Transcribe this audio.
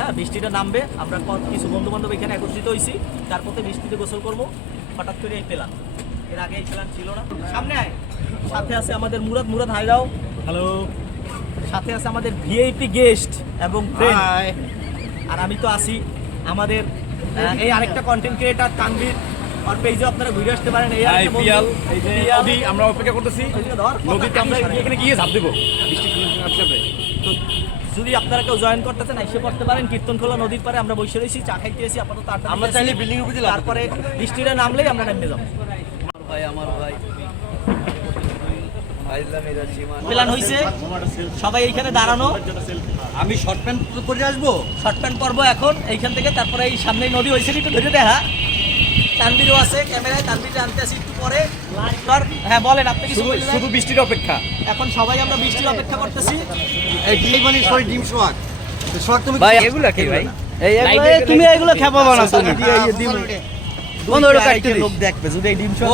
হ্যাঁ বৃষ্টিটা নামবে, আমরা কিছু বন্ধু বান্ধব এখানে একত্রিত হয়েছি, তার পথে বৃষ্টিতে গোসল করবো। হঠাৎ করে এই প্ল্যান, এর আগে এই প্ল্যান ছিল না। সামনে আয়, সাথে আছে আমাদের মুরাদ হায়রাও, হ্যালো। সাথে আছে আমাদের ভিআইপি গেস্ট এবং ফ্রেন্ড, আর আমি তো আছি আমাদের এই আরেকটা কন্টেন্ট ক্রিয়েটর তানভীর, আর পেজে আপনারা ঘুরে আসতে পারেন। এই আরেকটা বন্ধু, এই যে নদী আমরা অপেক্ষা করতেছি, নদীতে আমরা এখানে গিয়ে ঝাঁপ দেবো বৃষ্টি তো যদি আপনারা কেউ জয়েন করতে চান এসে পড়তে পারেন। কীর্তনখোলা নদীর পারে আমরা বসে রয়েছি, চা খাইতে এসেছি আপাতত। আমরা চাইলে বিল্ডিং এ বুঝে তারপরে বৃষ্টিটা নামলেই আমরা নেমে যাবো। আমার ভাই প্ল্যান হয়েছে সবাই এইখানে দাঁড়ানো। আমি শর্ট প্যান্ট পরে আসবো, শর্ট প্যান্ট পরবো এখন এইখান থেকে। তারপরে এই সামনে নদী হয়েছে একটু ধরে দেখা, তানভীরও আছে ক্যামেরায়, তানভীর আনতে আসি একটু পরে। হ্যাঁ বলেন আপনি কিছু বললেন। শুধু বৃষ্টির অপেক্ষা, এখন সবাই আমরা বৃষ্টির অপেক্ষা করতেছি। এই ডিম মানে সরি ডিম সোয়াক সোয়াক তুমি ভাই এগুলা কি ভাই? তুমি এগুলো খেপাবো না, বন্ধ লোক দেখবে যদি এই ডিম সব